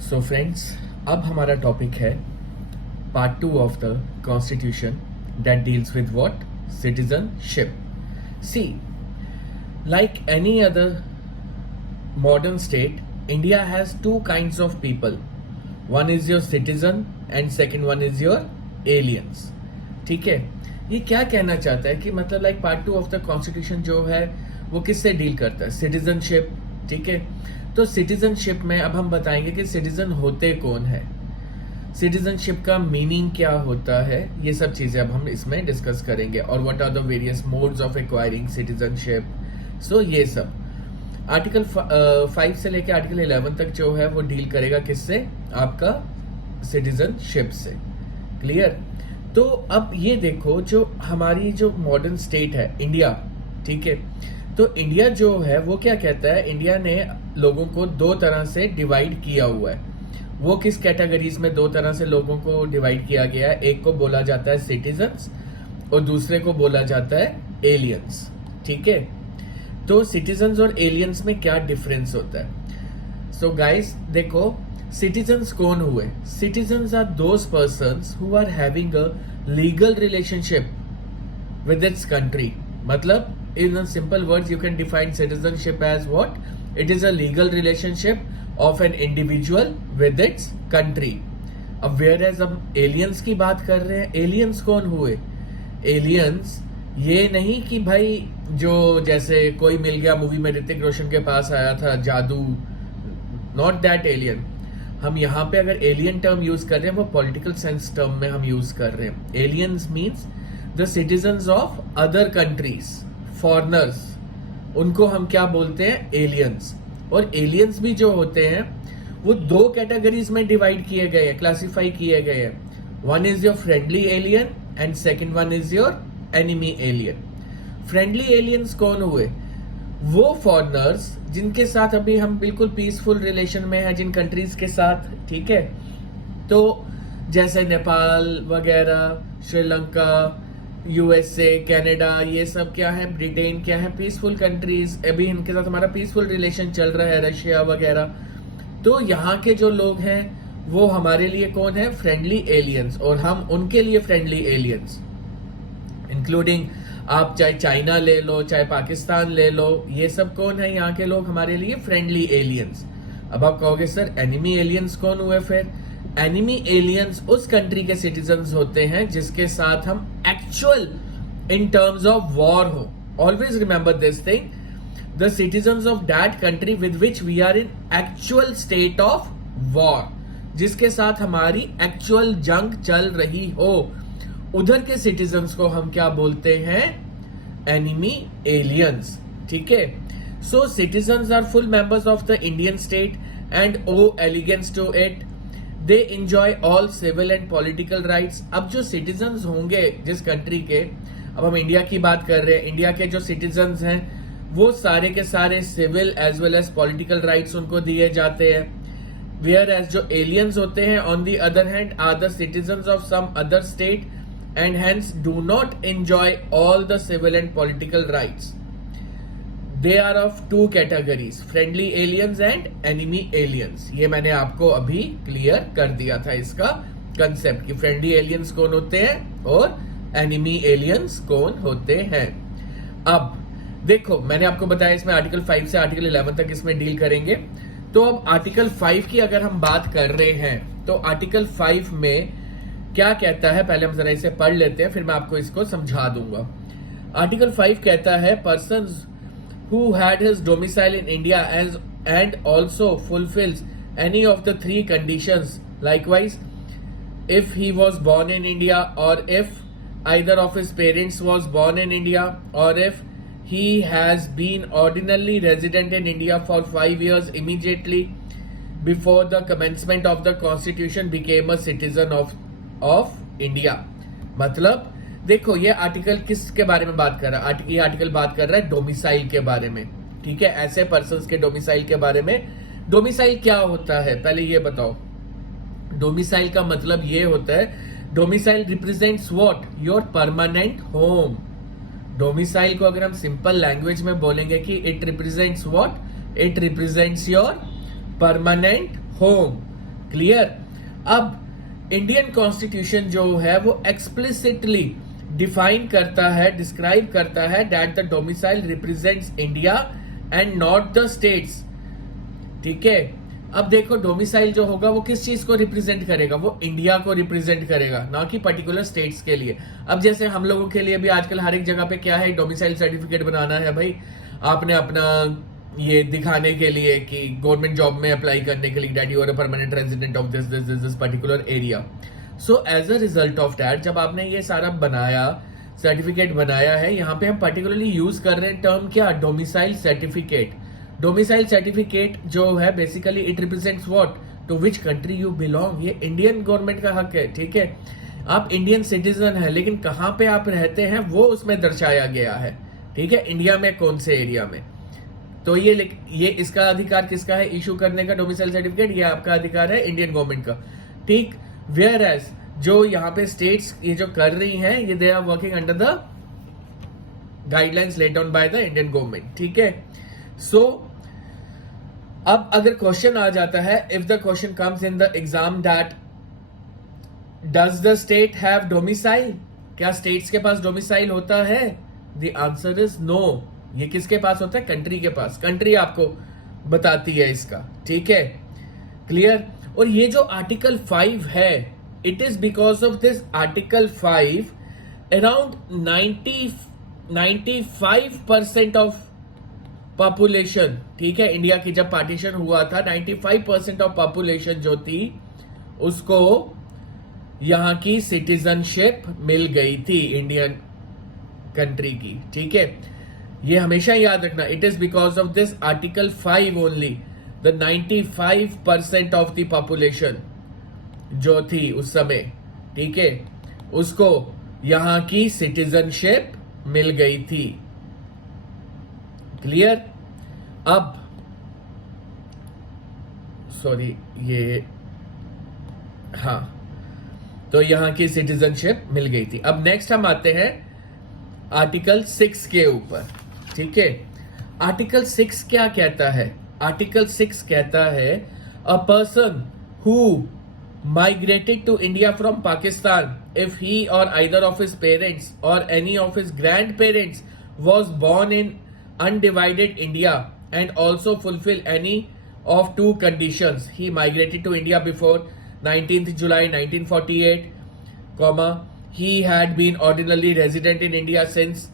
So friends, अब हमारा topic है part 2 of the constitution that deals with what citizenship. See, like any other modern state, India has two kinds of people. One is your citizen and second one is your aliens. ठीक है. ये क्या कहना चाहता है कि मतलब like part 2 of the constitution जो है वो किससे डील करता है? सिटीजनशिप. ठीक है. तो सिटीजनशिप में अब हम बताएंगे कि सिटीजन होते कौन है, सिटीजनशिप का मीनिंग क्या होता है, ये सब चीजें अब हम इसमें डिस्कस करेंगे. और what are the various modes of acquiring citizenship. So ये सब आर्टिकल 5 से लेकर आर्टिकल 11 तक जो है वो डील करेगा किससे? आपका सिटीजनशिप से. क्लियर? तो अब ये देखो, जो हमारी जो मॉडर्न स्टेट है इंडिया, ठीक है, तो इंडिया जो है वो क्या कहता है? इंडिया ने लोगों को दो तरह से डिवाइड किया हुआ है. वो किस कैटेगरीज में दो तरह से लोगों को डिवाइड किया गया है? एक को बोला जाता है सिटीजन्स और दूसरे को बोला जाता है एलियंस. ठीक है. तो सिटीजन्स और एलियंस में क्या डिफरेंस होता है? सो गाइस देखो, सिटीजन्स कौन हुए? Citizens are those persons who are having a legal relationship with its country. मतलब in a simple words you can define citizenship as what? It is a legal relationship of an individual with its country. अब whereas हम aliens की बात कर रहे हैं, aliens कौन हुए? aliens ये नहीं कि भाई जो जैसे कोई मिल गया मूवी में ऋतिक रोशन के पास आया था जादू, नॉट दैट एलियन. हम यहाँ पे अगर एलियन टर्म यूज कर रहे हैं वो पॉलिटिकल सेंस टर्म में हम यूज कर रहे हैं. Aliens means the citizens of other countries, foreigners, उनको हम क्या बोलते हैं? एलियंस. और एलियंस भी जो होते हैं वो दो कैटेगरीज में डिवाइड किए गए हैं, क्लासिफाई किए गए हैं. One is your friendly alien and second one is your enemy alien. Friendly aliens कौन हुए? वो फॉरनर्स जिनके साथ अभी हम बिल्कुल पीसफुल रिलेशन में हैं, जिन कंट्रीज के साथ. ठीक है. तो जैसे नेपाल वगैरह, श्रीलंका, यूएसए, कनाडा, ये सब क्या है? ब्रिटेन क्या है? Peaceful countries. अभी इनके साथ हमारा पीसफुल रिलेशन चल रहा है, रशिया वगैरह. तो यहाँ के जो लोग हैं वो हमारे लिए कौन है? Friendly aliens. और हम उनके लिए फ्रेंडली एलियंस, इंक्लूडिंग आप चाहे चाइना ले लो, चाहे पाकिस्तान ले लो, ये सब कौन है? यहाँ के लोग हमारे लिए फ्रेंडली एलियंस. अब आप कहोगे सर एनिमी एलियंस कौन हुए? फिर एनिमी एलियंस उस कंट्री के सिटीजन्स होते हैं जिसके साथ हम actual in terms of war हो. Always remember this thing, the citizens of that country with which we are in actual state of war, जिसके साथ हमारी एक्चुअल जंग चल रही हो, उधर के सिटीजन्स को हम क्या बोलते हैं? Enemy aliens. ठीक है. So citizens are full members of the Indian state and owe allegiance to it. They enjoy all civil and political rights. अब जो सिटीजन्स होंगे जिस कंट्री के, अब हम इंडिया की बात कर रहे हैं, इंडिया के जो सिटीजन्स हैं वो सारे के सारे civil as well as political rights उनको दिए जाते हैं. वेयर एज जो एलियंस होते हैं on the other hand are the citizens of some other state and hence do not enjoy all the civil and political rights. They are of two categories, friendly aliens and enemy aliens. ये मैंने आपको अभी clear कर दिया था इसका concept कि friendly aliens कौन होते हैं और एनिमी एलियंस कौन होते हैं. अब देखो, मैंने आपको बताया इसमें आर्टिकल 5 से आर्टिकल 11 तक इसमें डील करेंगे. तो अब आर्टिकल 5 की अगर हम बात कर रहे हैं तो आर्टिकल 5 में क्या कहता है, पहले हम जरा इसे पढ़ लेते हैं, फिर मैं आपको इसको समझा दूंगा. आर्टिकल 5 कहता है, persons who had his domicile in India and also fulfils any of the three conditions likewise if he was born in India और if either of his parents was born in India और if he has been ordinarily resident in India for 5 years immediately before the commencement of the constitution became a citizen of India. मतलब देखो, ये article किसके बारे में बात कर रहा है? ये आर्टिकल बात कर रहा है डोमिसाइल के बारे में. ठीक है, ऐसे पर्सन्स के डोमिसाइल के बारे में. डोमिसाइल क्या होता है पहले ये बताओ. डोमिसाइल का मतलब ये होता है, domicile represents what? Your permanent home. Domicile को अगर हम सिंपल लैंग्वेज में बोलेंगे कि it represents what? It represents your permanent home. Clear. अब इंडियन कॉन्स्टिट्यूशन जो है वो एक्सप्लिसिटली डिफाइन करता है, डिस्क्राइब करता है that the domicile represents India and not the states. ठीक है, अब देखो डोमिसाइल जो होगा वो किस चीज को रिप्रेजेंट करेगा, वो इंडिया को रिप्रेजेंट करेगा, ना कि पर्टिकुलर स्टेट्स के लिए। अब जैसे हम लोगों के लिए भी आजकल हर एक जगह पे क्या है, डोमिसाइल सर्टिफिकेट बनाना है भाई, आपने अपना ये दिखाने के लिए कि गवर्नमेंट जॉब में अप्लाई करने के लिए that you are a permanent resident of this particular area. So as a result of that जब आपने ये सारा बनाया, सर्टिफिकेट बनाया है, यहाँ पे हम पर्टिकुलरली यूज कर रहे हैं टर्म क्या, डोमिसाइल सर्टिफिकेट। डोमिसाइल सर्टिफिकेट जो है basically it represents what, to which country you belong. ये इंडियन गवर्नमेंट का हक है, ठीक है। आप इंडियन सिटीजन है, लेकिन कहाँ पे आप रहते हैं वो उसमें दर्शाया गया है, ठीक है, इंडिया में कौन से एरिया में। तो ये इसका अधिकार किसका है इशू करने का डोमिसाइल सर्टिफिकेट, ये आपका अधिकार है इंडियन गवर्नमेंट का, ठीक। वेयर एज जो यहाँ पे स्टेट्स ये जो कर रही हैं, ये they are working under the guidelines laid down by the Indian government, ठीक है। सो अब अगर क्वेश्चन आ जाता है, if the question comes in the exam that does the state have domicile, क्या स्टेट्स के पास डोमिसाइल होता है, द आंसर इज नो। ये किसके पास होता है, कंट्री के पास, कंट्री आपको बताती है इसका, ठीक है, क्लियर। और ये जो आर्टिकल 5 है, it is because of this article 5 around 95% of population, ठीक है, इंडिया की जब पार्टीशन हुआ था 95% ऑफ पॉपुलेशन जो थी उसको यहां की सिटीजनशिप मिल गई थी इंडियन कंट्री की, ठीक है। ये हमेशा याद रखना, it is because of this article 5 only the 95% of the population जो थी उस समय, ठीक है, उसको यहां की सिटीजनशिप मिल गई थी, क्लियर। अब सॉरी ये हाँ, तो यहां की सिटीजनशिप मिल गई थी। अब नेक्स्ट हम आते हैं आर्टिकल 6 के ऊपर, ठीक है। आर्टिकल 6 क्या कहता है, आर्टिकल 6 कहता है a person who migrated to India from Pakistan if he or either of his parents or any of his grandparents was born in undivided India and also fulfill any of two conditions. He migrated to India before 19th July 1948, comma, he had been ordinarily resident in India since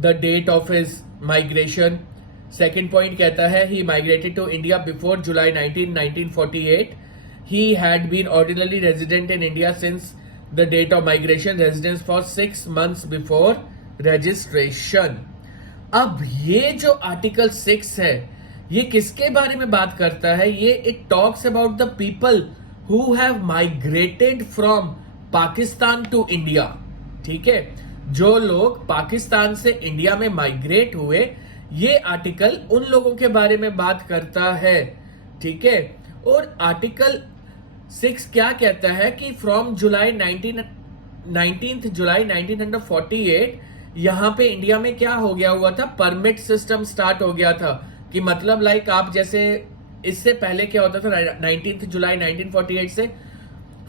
the date of his migration. Second point कहता है he migrated to India before July 1948. He had been ordinarily resident in India since the date of migration, residence for 6 months before registration. अब ये जो article 6 है, ये किसके बारे में बात करता है, ये it talks about the people who have migrated from Pakistan to India, ठीक है, जो लोग पाकिस्तान से इंडिया में माइग्रेट हुए, ये आर्टिकल उन लोगों के बारे में बात करता है, ठीक है। और आर्टिकल 6 क्या कहता है कि फ्रॉम जुलाई 19th जुलाई 1948 यहां पे इंडिया में क्या हो गया हुआ था, परमिट सिस्टम स्टार्ट हो गया था, कि मतलब लाइक आप जैसे इससे पहले क्या होता था, 19th जुलाई 1948 से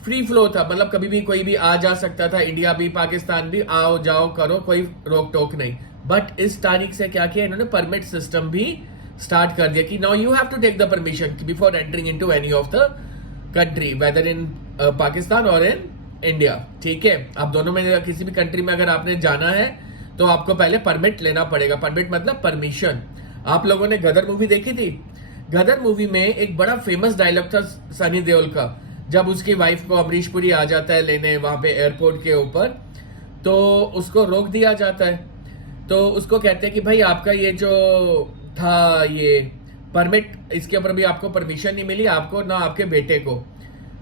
फ्री फ्लो था, मतलब कभी भी कोई भी आ जा सकता था, इंडिया भी पाकिस्तान भी, आओ जाओ करो, कोई रोक टोक नहीं। बट इस तारीख से क्या किया इन्होंने, परमिट सिस्टम भी स्टार्ट कर दिया कि now you have to take the permission before entering into any of the country, whether in Pakistan और इन इंडिया, ठीक है। आप दोनों में किसी भी कंट्री में अगर आपने जाना है तो आपको पहले परमिट लेना पड़ेगा, परमिट मतलब परमिशन। आप लोगों ने गदर मूवी देखी थी, गदर मूवी में एक बड़ा फेमस डायलॉग था सनी देओल का, जब उसकी वाइफ को अमरीश पुरी आ जाता है लेने वहां पे एयरपोर्ट के ऊपर, तो उसको रोक दिया जाता है, तो उसको कहते हैं कि भाई आपका ये जो था ये परमिट, इसके ऊपर भी आपको परमिशन नहीं मिली, आपको ना आपके बेटे को,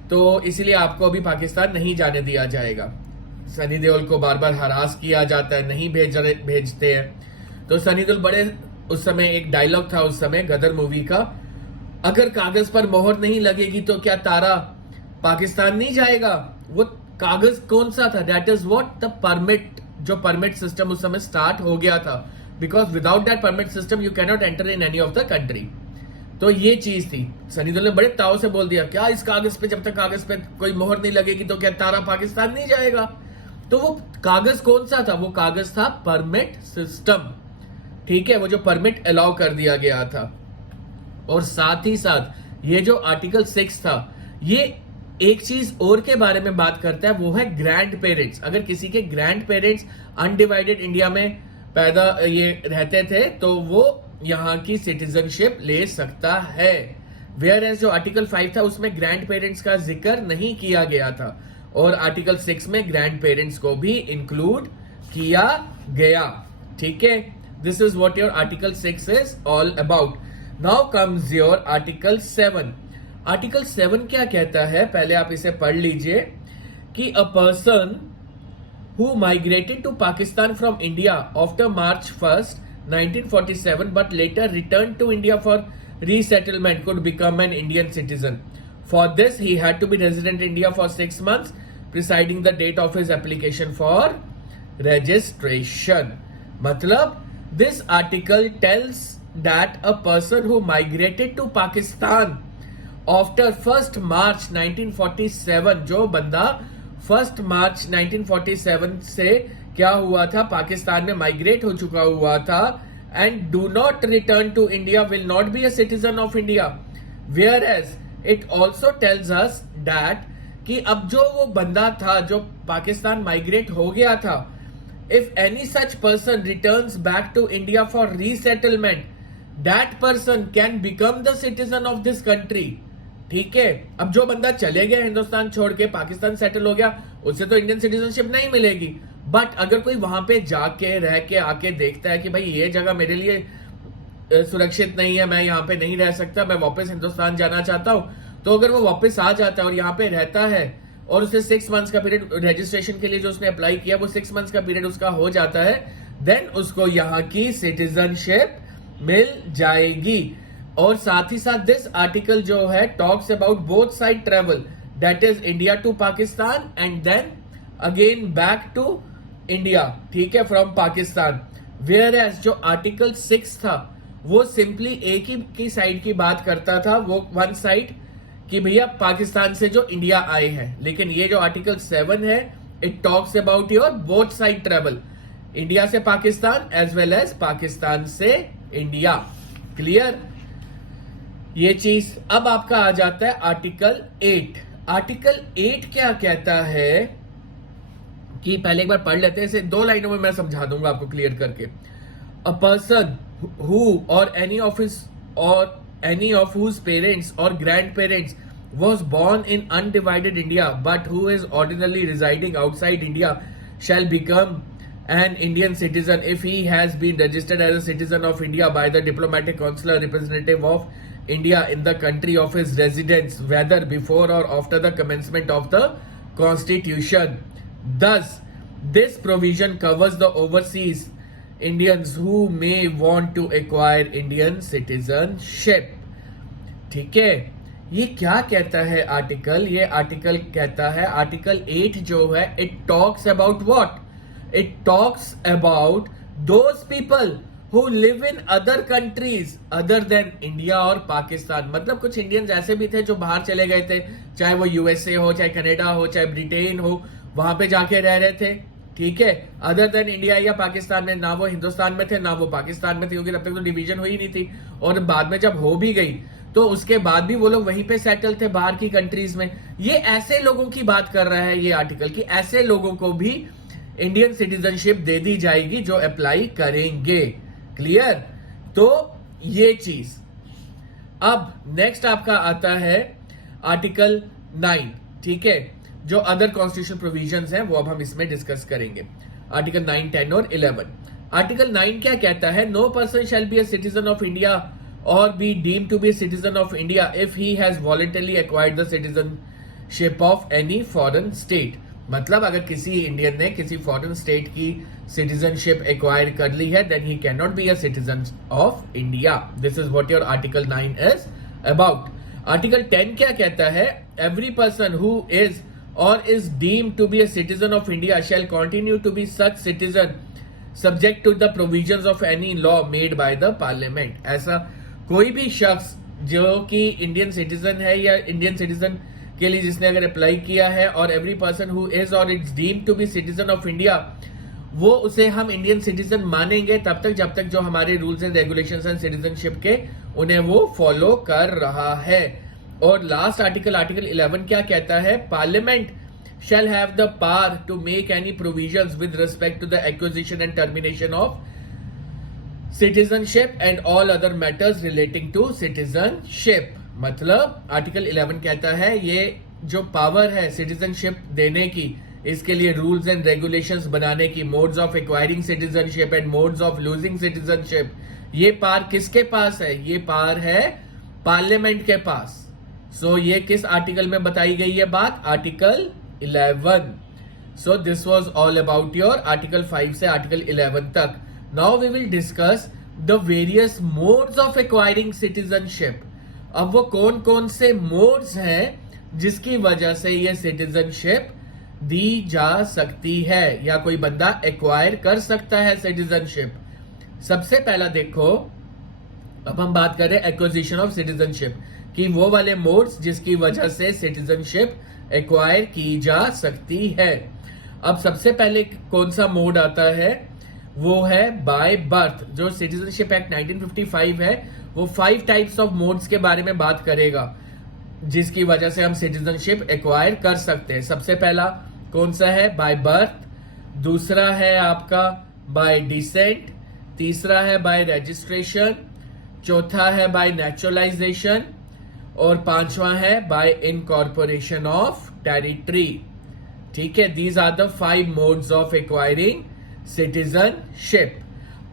तो इसीलिए आपको अभी पाकिस्तान नहीं जाने दिया जाएगा। सनी देओल को बार बार हरास किया जाता है, नहीं भेजते हैं। तो सनी देओल बड़े, उस समय एक डायलॉग था उस समय गदर मूवी का, अगर कागज पर मोहर नहीं लगेगी तो क्या तारा पाकिस्तान नहीं जाएगा। वो कागज कौन सा था, that is what the permit, जो परमिट सिस्टम उस समय स्टार्ट हो गया था, because without that permit system you cannot enter in any of the country. तो ये चीज थी। सनी देओल ने बड़े ताव से बोल दिया, क्या इस कागज पे, जब तक कागज पे कोई मोहर नहीं लगेगी तो क्या तारा पाकिस्तान नहीं जाएगा। तो वो कागज कौन सा था? वो कागज था परमिट सिस्टम, ठीक है, वो जो परमिट अलाउ कर दिया गया था। और साथ ही साथ ये जो आर्टिकल 6 था, ये एक चीज और के बारे में बात करता है, वो है ग्रैंड पेरेंट्स। अगर किसी के ग्रैंड पेरेंट्स अनडिवाइडेड इंडिया में पैदा ये रहते थे तो वो यहां की सिटीजनशिप ले सकता है। वेयर एज जो आर्टिकल 5 था उसमें ग्रैंड पेरेंट्स का जिक्र नहीं किया गया था, और आर्टिकल 6 में ग्रैंड पेरेंट्स को भी इंक्लूड किया गया। ठीक है, this is what your article 6 is all about. Now comes your article 7। Article 7 क्या कहता है, पहले आप इसे पढ़ लीजिए कि a person who migrated to Pakistan from India after March 1st, 1947 but later returned to India for resettlement could become an Indian citizen. For this, he had to be resident in India for 6 months, preceding the date of his application for registration. मतलब, this article tells that a person who migrated to Pakistan after 1st March 1947, जो बंदा 1 मार्च 1947 से क्या हुआ था, पाकिस्तान में migrate हो चुका हुआ था, and do not return to India will not be a citizen of India. Whereas it also tells us that कि अब जो वो बंदा था जो पाकिस्तान माइग्रेट हो गया था, if any such person returns back to India for resettlement, that person can become the citizen of this country. ठीक है, अब जो बंदा चले गया हिंदुस्तान छोड़ के, पाकिस्तान सेटल हो गया, उससे तो इंडियन सिटीजनशिप नहीं मिलेगी। बट अगर कोई वहां पे जाके रह के आके देखता है कि भाई ये जगह मेरे लिए सुरक्षित नहीं है, मैं यहाँ पे नहीं रह सकता, मैं वापस हिंदुस्तान जाना चाहता हूं, तो अगर वो वापस आ जाता है और यहाँ पे रहता है और उसे 6 मंथ्स का पीरियड रजिस्ट्रेशन के लिए जो उसने अप्लाई किया वो 6 मंथ्स का पीरियड उसका हो जाता है, देन उसको यहाँ की सिटीजनशिप मिल जाएगी। और साथ ही साथ दिस आर्टिकल जो है talks about both side travel, that is India to Pakistan and then again back to India, ठीक है, फ्रॉम पाकिस्तान। वेयर एज जो आर्टिकल 6 था वो सिंपली एक ही की साइड की बात करता था, वो वन साइड कि भैया पाकिस्तान से जो इंडिया आए हैं। लेकिन ये जो आर्टिकल 7 है, it talks about your both side travel, India से Pakistan as well as Pakistan से इंडिया। क्लियर ये चीज। अब आपका आ जाता है आर्टिकल 8। आर्टिकल 8 क्या कहता है कि पहले एक बार पढ़ लेते हैं इसे, 2 लाइनों में मैं समझा दूंगा आपको क्लियर करके। अ पर्सन हु और एनी ऑफ हुज पेरेंट्स और grand parents was born in undivided India but who is ordinarily residing outside India shall become an Indian citizen if he has been registered as a citizen of India by the diplomatic consular representative of India in the country of his residence, whether before or after the commencement of the Constitution. Thus, this provision covers the overseas Indians who may want to acquire Indian citizenship. ठीक है, ये क्या कहता है article? ये article कहता है, article 8 जो है, it talks about what? It talks about those people who live in other countries other than India और पाकिस्तान। मतलब कुछ इंडियंस ऐसे भी थे जो बाहर चले गए थे, चाहे वो यूएसए हो, चाहे कनाडा हो, चाहे ब्रिटेन हो, वहां पे जाके रह रहे थे। ठीक है, अदर देन इंडिया या पाकिस्तान में, ना वो हिंदुस्तान में थे ना वो पाकिस्तान में थे, क्योंकि तब तक तो डिवीजन हुई नहीं थी। और बाद में जब हो भी गई तो उसके बाद भी वो लोग वहीं पे सेटल थे बाहर की कंट्रीज में। ये ऐसे लोगों की बात कर रहा है ये आर्टिकल, कि ऐसे लोगों को भी इंडियन सिटीजनशिप दे दी जाएगी जो अप्लाई करेंगे। क्लियर? तो ये चीज। अब नेक्स्ट आपका आता है आर्टिकल 9। ठीक है, जो अदर कॉन्स्टिट्यूशन प्रोविजंस हैं वो अब हम इसमें डिस्कस करेंगे। आर्टिकल 9, 10 और 11। आर्टिकल 9 क्या कहता है? No person shall be a citizen of India or be deemed to be a citizen of India if he has voluntarily acquired the citizenship of any foreign state. मतलब अगर किसी Indian ने किसी foreign state की citizenship acquire कर ली है, then he cannot be a citizen of India. This is what your article 9 is about. Article 10 क्या कहता है? Every person who is or is deemed to be a citizen of India shall continue to be such citizen subject to the provisions of any law made by the parliament. ऐसा कोई भी शख्स जो कि Indian citizen है या Indian citizen के लिए जिसने अगर अप्लाई किया है, और एवरी पर्सन हु इज और it's deemed to be citizen of India, वो उसे हम इंडियन सिटीजन मानेंगे तब तक जब तक जो हमारे rules and regulations and citizenship के उन्हें वो फॉलो कर रहा है। और लास्ट आर्टिकल 11 क्या कहता है? Parliament shall have the power to make any provisions with respect to the acquisition and termination of citizenship and all other matters relating to citizenship। मतलब आर्टिकल 11 कहता है ये जो पावर है सिटीजनशिप देने की, इसके लिए रूल्स एंड रेगुलेशंस बनाने की, modes of acquiring citizenship and modes of losing citizenship, ये पावर किसके पास है? ये पावर है पार्लियामेंट के पास। सो ये किस आर्टिकल में बताई गई है बात? Article 11। So this was all about your article 5 से article 11 तक। Now we will discuss the various modes of acquiring citizenship। अब वो कौन कौन से modes हैं जिसकी वजह से ये citizenship दी जा सकती है या कोई बंदा acquire कर सकता है citizenship। सबसे पहला देखो, अब हम बात कर रहे हैं acquisition of citizenship कि वो वाले modes जिसकी वजह से citizenship एक्वायर की जा सकती है। अब सबसे पहले कौन सा मोड आता है? वो है बाय बर्थ। जो सिटीजनशिप एक्ट 1955 है वो 5 टाइप्स ऑफ मोड्स के बारे में बात करेगा जिसकी वजह से हम सिटीजनशिप एक्वायर कर सकते हैं। सबसे पहला कौन सा है? By birth. दूसरा है आपका बाय डिसेंट। तीसरा है बाय रजिस्ट्रेशन। चौथा है बाय नेचुरलाइजेशन। और पांचवा है बाय इनकॉर्पोरेशन ऑफ टेरिटरी। ठीक है, these are the 5 modes of acquiring citizenship.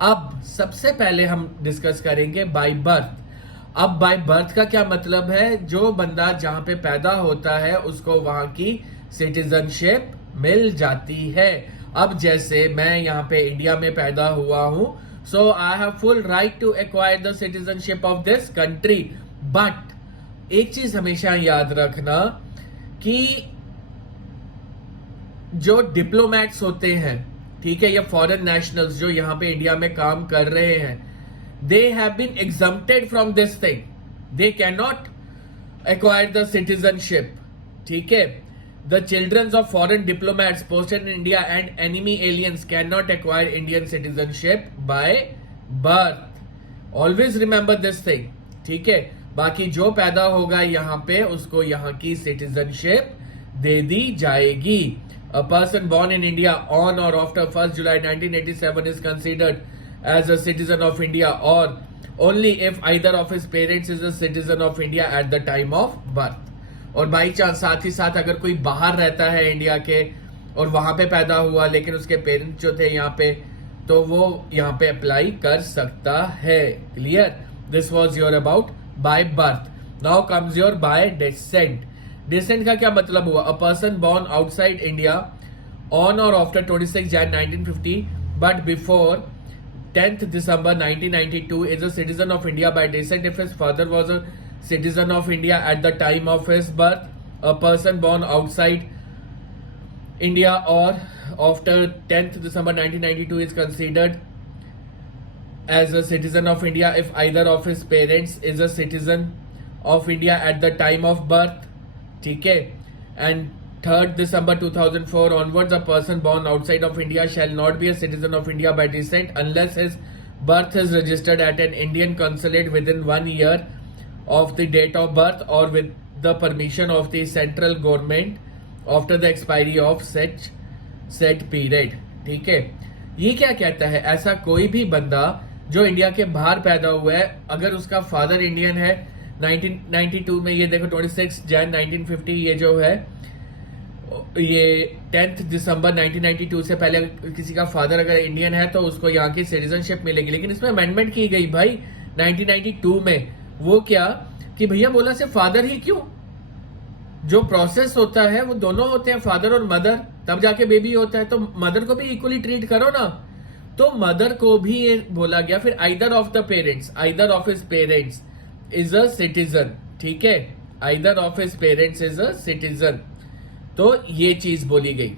अब सबसे पहले हम डिस्कस करेंगे बाय बर्थ। अब बाय बर्थ का क्या मतलब है? जो बंदा जहां पे पैदा होता है उसको वहां की सिटीजनशिप मिल जाती है। अब जैसे मैं यहाँ पे इंडिया में पैदा हुआ हूं, so I have full right to acquire the citizenship of this country. But एक चीज हमेशा याद रखना कि जो डिप्लोमैट्स होते हैं, ठीक है, या फॉरेन नेशनल्स जो यहां पे इंडिया में काम कर रहे हैं, they have been exempted from this thing. They can not acquire the citizenship. ठीक है, the childrens of foreign diplomats posted in India and enemy aliens can not acquire Indian citizenship by birth. Always remember this thing. ठीक है, बाकी जो पैदा होगा यहाँ पे उसको यहाँ की सिटीजनशिप दे दी जाएगी। A person born in India on और after 1 July 1987 is considered as a citizen of India और only if either of his parents is a citizen of India at the time of birth. और by chance साथ ही साथ अगर कोई बाहर रहता है इंडिया के और वहां पे पैदा हुआ लेकिन उसके पेरेंट्स जो थे यहाँ पे, तो वो यहाँ पे अप्लाई कर सकता है। Clear? This was your about by birth. Now comes your by descent. Descent का क्या मतलब हुआ? A person born outside India on और after 26 Jan 1950 but before 10th December 1992 is a citizen of India by descent if his father was a citizen of India at the time of his birth. A person born outside India or after 10th December 1992 is considered as a citizen of India if either of his parents is a citizen of India at the time of birth. ठीक है, and 3rd December 2004 onwards a person born outside of India shall not be a citizen of India by descent unless his birth is registered at an Indian consulate within 1 year of the date of birth or with the permission of the central government after the expiry of said period। ठीक है, ये क्या कहता है? ऐसा कोई भी बंदा जो इंडिया के बाहर पैदा हुआ है, अगर उसका फादर इंडियन है 1992 में, ये देखो 26 जैन 1950, ये जो है ये 10th दिसंबर 1992 से पहले किसी का फादर अगर इंडियन है तो उसको यहाँ की सिटीजनशिप मिलेगी। लेकिन इसमें अमेंडमेंट की गई भाई 1992 में। वो क्या कि भैया बोला सिर्फ फादर ही क्यों? जो प्रोसेस होता है वो दोनों होते हैं, फादर और मदर, तब जाके बेबी होता है, तो मदर को भी इक्वली ट्रीट करो ना। तो मदर को भी ये बोला गया। फिर either of the parents, either of his parents is a citizen. ठीक है, either of his parents is a citizen, तो ये चीज बोली गई,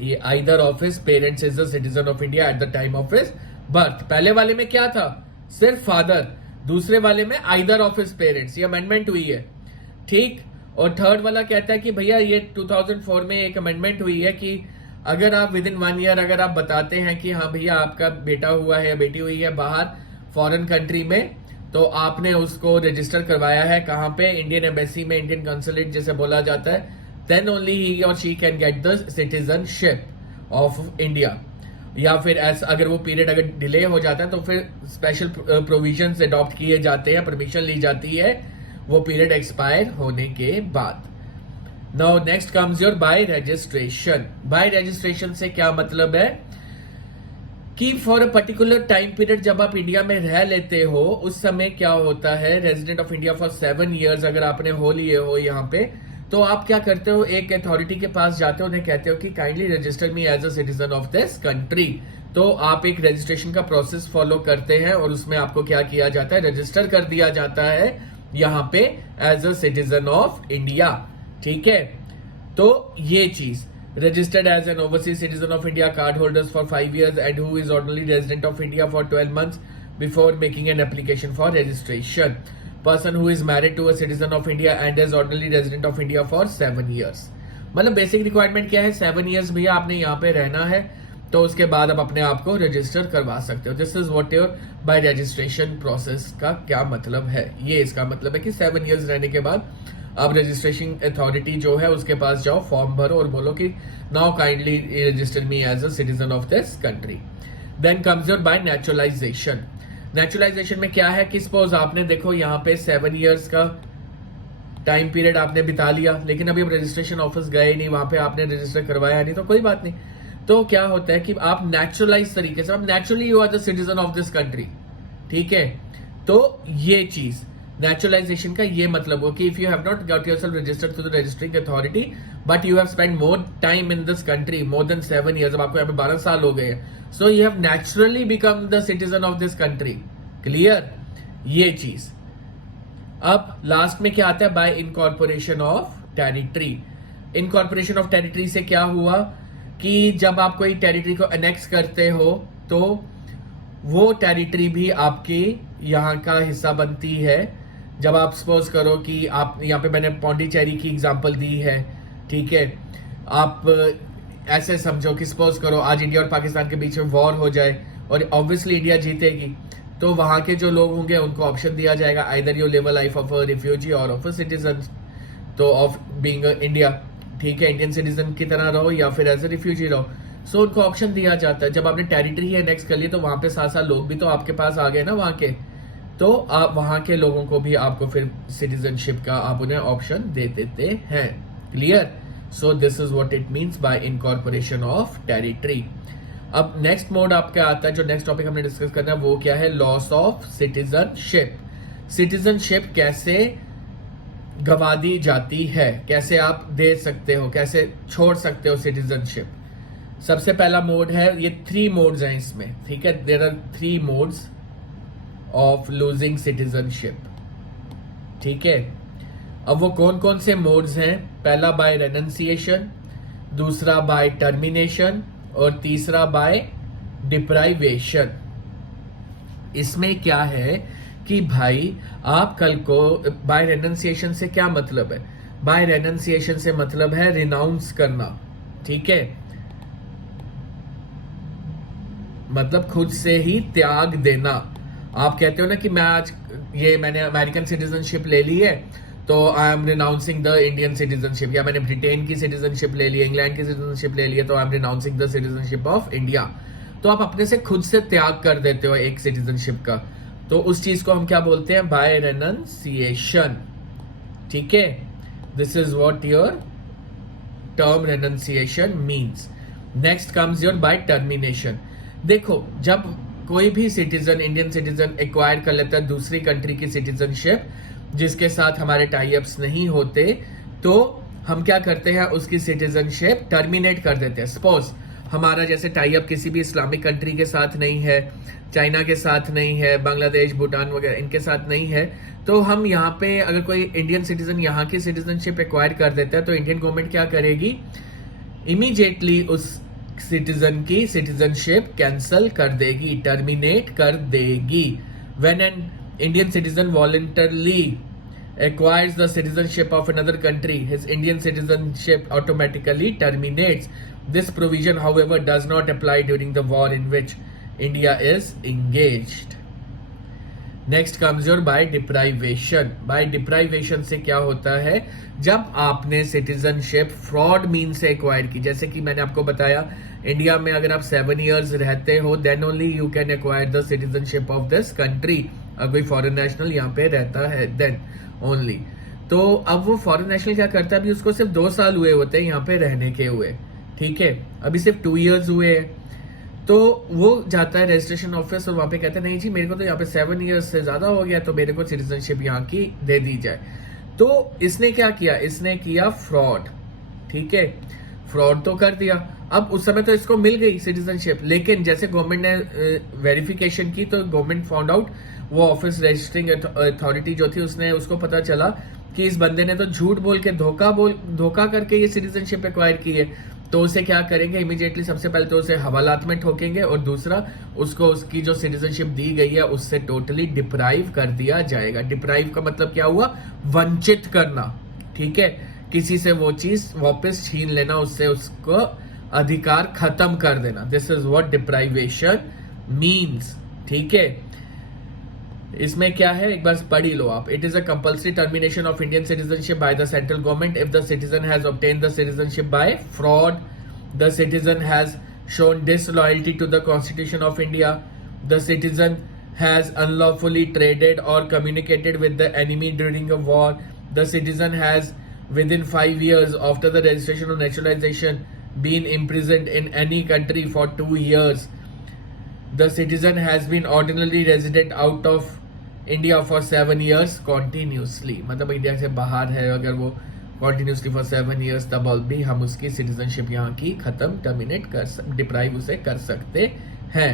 ये either of his parents is a citizen of India at the time of his birth. पहले वाले में क्या था? सिर्फ फादर। दूसरे वाले में आइदर ऑफ हिज पेरेंट्स, ये अमेंडमेंट हुई है, ठीक। और थर्ड वाला कहता है कि भैया ये 2004 में एक अमेंडमेंट हुई है कि अगर आप विद इन 1 ईयर अगर आप बताते हैं कि हाँ भैया आपका बेटा हुआ है या बेटी हुई है बाहर फॉरेन कंट्री में, तो आपने उसको रजिस्टर करवाया है कहाँ पे, इंडियन एम्बेसी में, इंडियन कंसुलेट जैसे बोला जाता है, देन ओनली ही और she can get the citizenship of India. या फिर अगर वो पीरियड अगर डिले हो जाता है तो फिर स्पेशल प्रोविजंस अडॉप्ट किए जाते हैं, परमिशन ली जाती है वो पीरियड एक्सपायर होने के बाद। Now next comes your bye registration. Bye registration से क्या मतलब है कि for a particular time period जब आप इंडिया में रह लेते हो उस समय क्या होता है, resident of India for 7 years अगर आपने हो लिए हो यहाँ पे, तो आप क्या करते हो, एक अथॉरिटी के पास जाते हो, उन्हें कहते हो कि kindly register me as a citizen of this country. तो आप एक रजिस्ट्रेशन का प्रोसेस फॉलो करते हैं और उसमें आपको क्या किया जाता है, रजिस्टर कर दिया जाता है यहाँ पे as a citizen of India, ठीक है। तो ये चीज registered as an overseas citizen of India, card holders for 5 years and who is ordinarily resident of India for 12 months before making an application for registration. Person who is married to a citizen of India and is ordinarily resident of India for 7 years. मतलब basic requirement क्या है, 7 years भैया आपने यहाँ पे रहना है, तो उसके बाद आप अपने आप को रजिस्टर करवा सकते हो। This is what your bye registration process का क्या मतलब है, ये इसका मतलब है कि 7 years रहने के बाद अब रजिस्ट्रेशन अथॉरिटी जो है उसके पास जाओ, फॉर्म भरो और बोलो कि now kindly register me as a citizen of this country. Then comes your by naturalization. Naturalization में क्या है कि सपोज आपने देखो यहाँ पे 7 years का टाइम पीरियड आपने बिता लिया, लेकिन अभी आप रजिस्ट्रेशन ऑफिस गए नहीं, वहां पे आपने रजिस्टर करवाया नहीं, तो कोई बात नहीं। तो क्या होता है कि आप नेचुरलाइज तरीके से, आप naturally you are the citizen of this country, ठीक है। तो ये चीज नेचुरलाइजेशन का ये मतलब हो कि if you have not got yourself registered to the registering authority but you have spend more time in this country, more than 7 years, अब आपको यहाँ पे 12 साल हो गए हैं, so you have naturally become the citizen of this country. Clear, ये चीज। अब लास्ट में क्या आता है, bye incorporation of territory. Incorporation of territory से क्या हुआ कि जब आप कोई टेरिटरी को एनेक्स करते हो तो वो टेरिटरी भी आपके यहाँ का हिस्सा बनती है। जब आप सपोज करो कि आप यहाँ पे मैंने पौंडीचेरी की एग्जांपल दी है, ठीक है। आप ऐसे समझो कि सपोज करो आज इंडिया और पाकिस्तान के बीच में वॉर हो जाए और ऑब्वियसली इंडिया जीतेगी, तो वहां के जो लोग होंगे उनको ऑप्शन दिया जाएगा, either you live a life of a refugee और ऑफ अ सिटीजन, तो ऑफ बीइंग इंडिया, ठीक है, इंडियन सिटीजन की तरह रहो या फिर एज ए रिफ्यूजी रहो। सो उनको ऑप्शन दिया जाता है। जब आपने टेरिटरी ही एनेक्स कर ली तो वहां पे 7 लोग भी तो आपके पास आ गए ना वहां के, तो आप वहां के लोगों को भी आपको फिर सिटीजनशिप का आप उन्हें ऑप्शन दे देते हैं। Clear, so this is what it means by incorporation of territory. अब नेक्स्ट मोड आपका आता है, जो नेक्स्ट टॉपिक हमने डिस्कस करना है वो क्या है, लॉस ऑफ सिटीजनशिप। सिटीजनशिप कैसे गवा दी जाती है, कैसे आप दे सकते हो, कैसे छोड़ सकते हो सिटीजनशिप। सबसे पहला मोड है, ये 3 मोड्स हैं इसमें, ठीक है। There are 3 modes of losing citizenship, ठीक है। अब वो कौन कौन से मोड्स हैं, पहला बाय रेनंसिएशन, दूसरा बाय टर्मिनेशन और तीसरा बाय डिप्राइवेशन। इसमें क्या है कि भाई आप कल को बाय रेनंसिएशन से क्या मतलब है, बाय रेनंसिएशन से मतलब है रिनाउंस करना, ठीक है, मतलब खुद से ही त्याग देना। आप कहते हो ना कि मैं आज मैंने अमेरिकन सिटीजनशिप ले ली है तो I am renouncing the Indian citizenship, या मैंने ब्रिटेन की सिटीजनशिप ले ली है, इंग्लैंड की सिटीजनशिप ले ली है, तो I am renouncing the citizenship of India. तो आप अपने से खुद से त्याग कर देते हो एक सिटीजनशिप का, तो उस चीज को हम क्या बोलते हैं, बाय रेनंसिएशन, ठीक है। This is what your term renunciation means. Next comes your by termination. देखो जब कोई भी सिटीजन, इंडियन सिटीजन एक्वायर कर लेता है दूसरी कंट्री की सिटीजनशिप जिसके साथ हमारे टाई अप्स नहीं होते, तो हम क्या करते हैं, उसकी सिटीजनशिप टर्मिनेट कर देते हैं। सपोज हमारा जैसे टाई अप किसी भी इस्लामिक कंट्री के साथ नहीं है, चाइना के साथ नहीं है, बांग्लादेश, भूटान वगैरह इनके साथ नहीं है, तो हम यहाँ पे अगर कोई इंडियन सिटीजन यहाँ की सिटीजनशिप एक्वायर कर देता है तो इंडियन गवर्नमेंट क्या करेगी, इमीडिएटली उस सिटीजन की सिटीजनशिप कैंसल कर देगी, टर्मिनेट कर देगी। When an Indian citizen voluntarily acquires the citizenship of another country, his Indian citizenship automatically terminates. This provision, however, does not apply during the war in which India is engaged. Next comes your by deprivation. By deprivation से क्या होता है, जब आपने citizenship fraud means से acquire की, जैसे कि मैंने आपको बताया इंडिया में अगर आप 7 years रहते हो then only you can acquire the citizenship of this country. अगर कोई फॉरेन नेशनल यहाँ पे रहता है देन ओनली. तो अब वो फॉरेन नेशनल क्या करता है, अभी उसको सिर्फ 2 साल हुए होते हैं यहाँ पे रहने के हुए, ठीक है, अभी सिर्फ 2 years हुए हैं. तो वो जाता है रजिस्ट्रेशन ऑफिस और वहां पे कहते हैं नहीं जी मेरे को तो यहाँ पे 7 years से ज्यादा हो गया तो मेरे को सिटीजनशिप यहाँ की दे दी जाए. तो इसने क्या किया, इसने किया फ्रॉड, ठीक है, फ्रॉड तो कर दिया. अब उस समय तो इसको मिल गई सिटीजनशिप, लेकिन जैसे गवर्नमेंट ने वेरिफिकेशन की तो गवर्नमेंट फाउंड आउट, वो ऑफिस रजिस्टरिंग अथॉरिटी जो थी उसने उसको पता चला कि इस बंदे ने तो झूठ बोल के धोखा करके ये सिटीजनशिप एक्वायर की है. तो उसे क्या करेंगे, इमीडिएटली सबसे पहले तो उसे हवालात में ठोकेंगे और दूसरा उसको उसकी जो सिटीजनशिप दी गई है उससे टोटली डिप्राइव कर दिया जाएगा. डिप्राइव का मतलब क्या हुआ, वंचित करना, ठीक है, किसी से वो चीज वापस छीन लेना, उससे उसको अधिकार खत्म कर देना. This is what deprivation means, ठीक है. इसमें क्या है एक बार पढ़ ही लो आप. It is a compulsory termination of Indian citizenship by the central government if the citizen has obtained the citizenship by fraud, the citizen has shown disloyalty to the constitution of India, the citizen has unlawfully traded or communicated with the enemy during a war, the citizen has within 5 years after the registration or naturalization been imprisoned in any country for 2 years, the citizen has been ordinarily resident out of India for 7 years continuously. मतलब India से बाहर है अगर वो continuously for 7 years, तब भी हम उसकी सिटीजनशिप यहाँ की खत्म टर्मिनेट डिप्राइव उसे कर सकते हैं.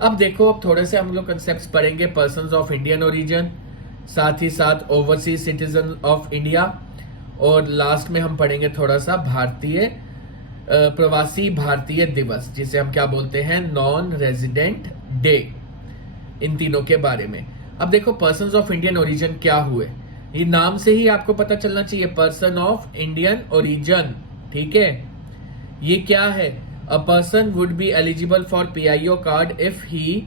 अब देखो, अब थोड़े से हम लोग कंसेप्ट्स पढ़ेंगे. पर्सन्स ऑफ इंडियन ओरिजिन, साथ ही साथ ओवरसीज सिटीजन ऑफ इंडिया, और लास्ट में हम पढ़ेंगे थोड़ा सा भारतीय प्रवासी भारतीय दिवस, जिसे हम क्या बोलते हैं, नॉन रेजिडेंट डे, इन तीनों के बारे में. अब देखो पर्सन्स ऑफ इंडियन ओरिजिन क्या हुए, ये नाम से ही आपको पता चलना चाहिए, पर्सन ऑफ इंडियन ओरिजिन, ठीक है. ये क्या है, a person would be eligible for PIO card if he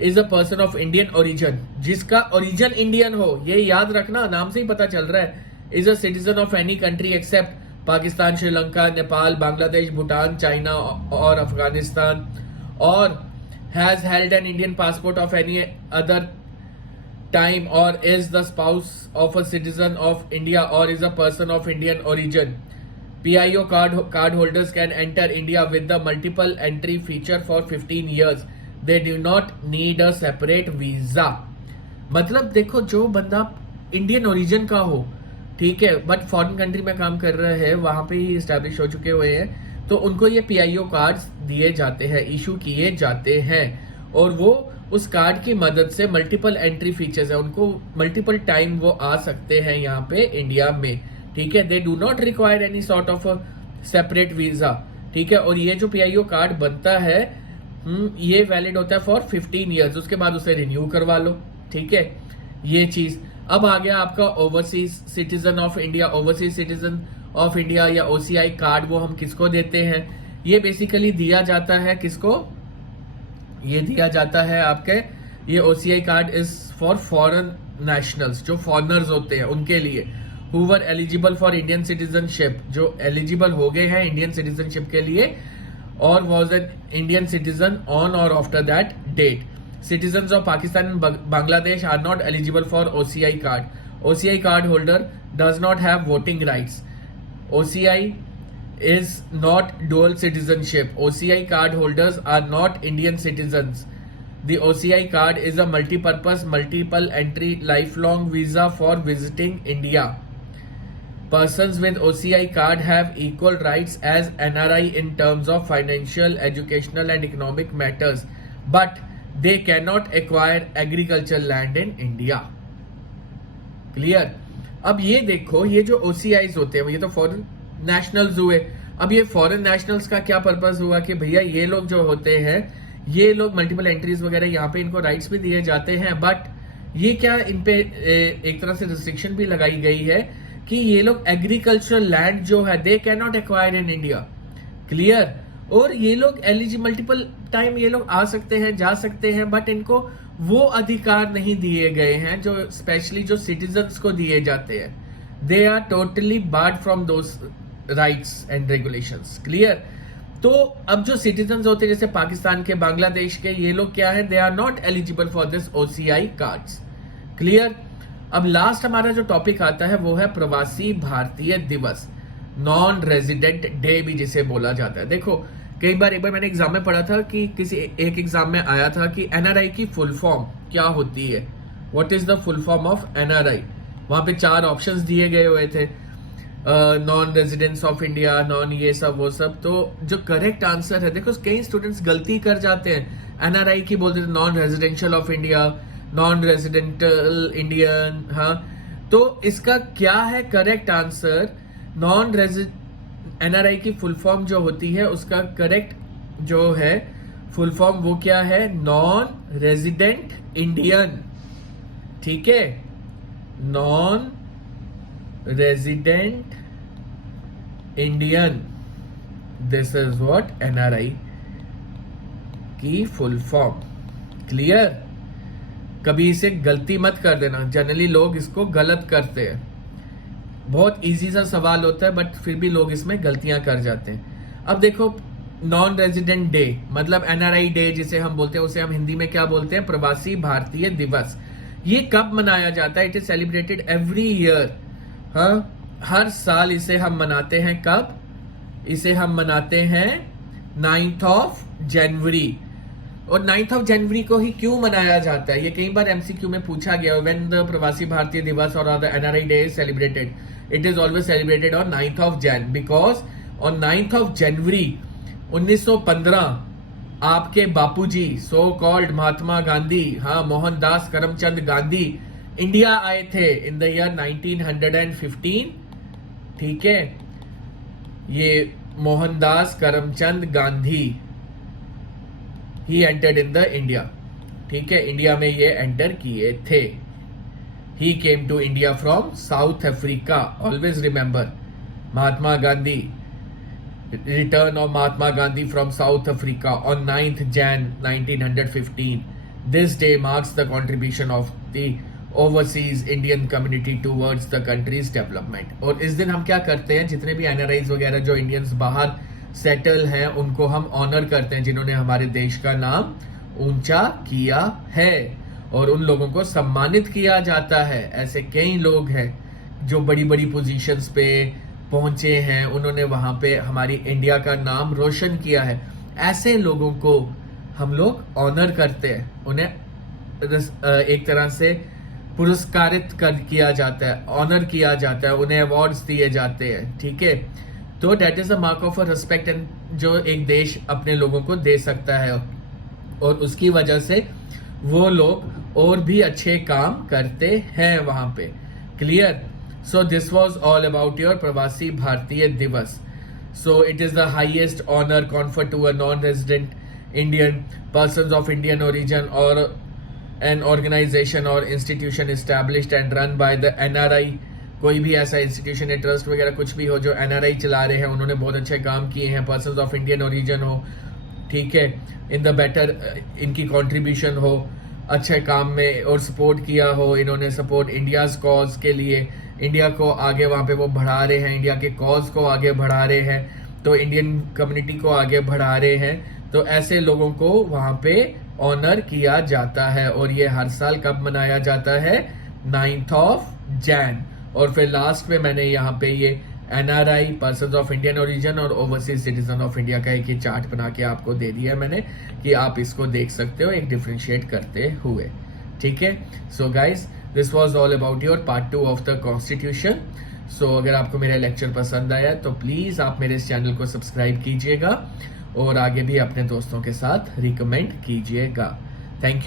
is a person of Indian origin, जिसका ओरिजिन इंडियन हो, ये याद रखना, नाम से ही पता चल रहा है. Is a citizen of any country accept Pakistan, Sri Lanka, Nepal, Bangladesh, Bhutan, China और अफगानिस्तान, और has held an Indian passport of any other time or is the spouse of a citizen of India or is a person of Indian origin. PIO card holders can enter India with the multiple entry feature for 15 years. They do not need a separate visa. मतलब देखो, जो बंदा Indian origin का हो, ठीक है, but foreign country में काम कर रहे हैं, वहां पे ही स्टैब्लिश हो चुके हुए हैं, तो उनको ये पीआईओ कार्ड्स दिए जाते हैं, इशू किए जाते हैं, और वो उस कार्ड की मदद से मल्टीपल एंट्री फीचर्स है, उनको मल्टीपल टाइम वो आ सकते हैं यहाँ पे इंडिया में, ठीक है. They do not require any sort of separate visa, ठीक है. और ये जो पीआईओ कार्ड बनता है ये वैलिड होता है फॉर 15 ईयर्स, उसके बाद उसे रिन्यू करवा लो, ठीक है, ये चीज. अब आ गया आपका overseas citizen of India. Overseas citizen of India या ओसीआई कार्ड, वो हम किसको देते हैं, ये बेसिकली दिया जाता है किसको, ये दिया जाता है आपके, ये OCI card is for foreign nationals, जो फॉरेनर्स होते हैं उनके लिए, who were eligible for Indian citizenship, जो एलिजिबल हो गए हैं इंडियन सिटीजनशिप के लिए, or was an Indian citizen on और after that date. Citizens of Pakistan and Bangladesh are not eligible for OCI card. OCI card holder does not have voting rights. OCI is not dual citizenship. OCI card holders are not Indian citizens. The OCI card is a multi-purpose, multiple entry, lifelong visa for visiting India. Persons with OCI card have equal rights as NRI in terms of financial, educational and economic matters. But they cannot acquire agricultural land in India. Clear? अब ये देखो, ये जो OCIs होते हैं ये तो foreign nationals हुए. अब ये फॉरेन नेशनल्स का क्या पर्पस हुआ कि भैया ये लोग जो होते हैं, ये लोग मल्टीपल एंट्रीज वगैरह यहाँ पे इनको राइट्स भी दिए जाते हैं, बट ये क्या इन पे एक तरह से रिस्ट्रिक्शन भी लगाई गई है कि ये लोग एग्रीकल्चरल लैंड जो है दे can not acquire in India, clear. और ये लोग मल्टीपल टाइम ये लोग आ सकते हैं, जा सकते हैं, बट इनको वो अधिकार नहीं दिए गए हैं जो स्पेशली जो सिटीजन्स को दिए जाते हैं। They are totally barred from those rights and regulations, clear. तो अब जो सिटीजन्स होते हैं जैसे पाकिस्तान के, बांग्लादेश के, ये लोग क्या है, they are not eligible for this OCI cards, clear. अब लास्ट हमारा जो टॉपिक आता है वो है प्रवासी भारतीय दिवस, नॉन रेजिडेंट डे भी जिसे बोला जाता है। देखो कई बार, एक बार मैंने एग्जाम में पढ़ा था कि किसी एक एग्जाम में आया था कि NRI की फुल फॉर्म क्या होती है, what is the full form of NRI। वहां पे 4 ऑप्शंस दिए गए हुए थे, non residence of India, non ये सब वो सब। तो जो करेक्ट आंसर है, देखो कई स्टूडेंट्स गलती कर जाते हैं, NRI की बोलते थे non residential of India, non residential Indian. हाँ, तो इसका क्या है correct answer, non resident NRI की फुल फॉर्म जो होती है उसका करेक्ट जो है फुल फॉर्म वो क्या है, नॉन रेजिडेंट इंडियन, ठीक है, non resident Indian, this is what NRI की फुल फॉर्म, क्लियर। कभी इसे गलती मत कर देना, जनरली लोग इसको गलत करते हैं। बहुत इजी सा सवाल होता है बट फिर भी लोग इसमें गलतियां कर जाते हैं। अब देखो नॉन रेजिडेंट डे मतलब NRI डे जिसे हम बोलते हैं, उसे हम हिंदी में क्या बोलते हैं, प्रवासी भारतीय दिवस। ये कब मनाया जाता है, it is celebrated every year. हाँ, हर साल इसे हम मनाते हैं। कब इसे हम मनाते हैं, 9th ऑफ जनवरी। और 9th ऑफ जनवरी को ही क्यों मनाया जाता है, ये कई बार MCQ में पूछा गया। व्हेन द प्रवासी भारतीय दिवस और the NRI day is celebrated, it is always celebrated on 9th of Jain, because on 9th of January 1915 आपके बापूजी सो कॉल्ड महात्मा गांधी, हाँ मोहनदास करमचंद गांधी इंडिया आए थे इन द ईयर 1915, ठीक है। ये Mohandas Karamchand Gandhi he entered in the India, ठीक है, इंडिया में ये एंटर किए थे। He came to India from South Africa, always remember Mahatma Gandhi, return of Mahatma Gandhi from South Africa on 9th Jan 1915. This day marks the contribution of the overseas Indian community towards the country's development. और इस दिन हम क्या करते हैं, जितने भी NRIs वगैरह जो इंडियंस बाहर सेटल हैं उनको हम ऑनर करते हैं, जिन्होंने हमारे देश का नाम ऊंचा किया है, और उन लोगों को सम्मानित किया जाता है। ऐसे कई लोग हैं जो बड़ी बड़ी पोजीशंस पे पहुंचे हैं, उन्होंने वहां पे हमारी इंडिया का नाम रोशन किया है। ऐसे लोगों को हम लोग ऑनर करते हैं, उन्हें एक तरह से पुरस्कारित किया जाता है, ऑनर किया जाता है, उन्हें अवार्ड्स दिए जाते हैं, ठीक है। तो that is a mark of a respect and जो एक देश अपने लोगों को दे सकता है, और उसकी वजह से वो लोग और भी अच्छे काम करते हैं वहां पे, clear. So this was all about your Pravasi Bharatiya Divas. So it is the highest honour conferred to a non resident Indian persons of Indian origin और एन ऑर्गेनाइजेशन और institution established and run by the NRI। कोई भी ऐसा institution या trust वगैरह कुछ भी हो जो NRI चला रहे हैं, उन्होंने बहुत अच्छे काम किए हैं, पर्सन्स ऑफ इंडियन ओरिजिन हो, ठीक है, इन द बेटर इनकी कंट्रीब्यूशन हो अच्छे काम में, और सपोर्ट किया हो इन्होंने, सपोर्ट इंडियाज कॉज के लिए, इंडिया को आगे वहां पे वो बढ़ा रहे हैं, इंडिया के कॉज को आगे बढ़ा रहे हैं, तो इंडियन कम्युनिटी को आगे बढ़ा रहे हैं। तो ऐसे लोगों को वहां पे ऑनर किया जाता है, और ये हर साल कब मनाया जाता है, 9th ऑफ जैन। और फिर लास्ट में मैंने यहाँ पे ये NRI persons of Indian origin और ओवरसीज सिटीजन ऑफ इंडिया का एक चार्ट बना के आपको दे दिया है मैंने, कि आप इसको देख सकते हो एक डिफरेंशिएट करते हुए, ठीक है। So guys this was all about your part 2 of the constitution. So अगर आपको मेरा लेक्चर पसंद आया तो प्लीज आप मेरे इस चैनल को सब्सक्राइब कीजिएगा और आगे भी अपने दोस्तों के साथ रिकमेंड कीजिएगा। Thank you.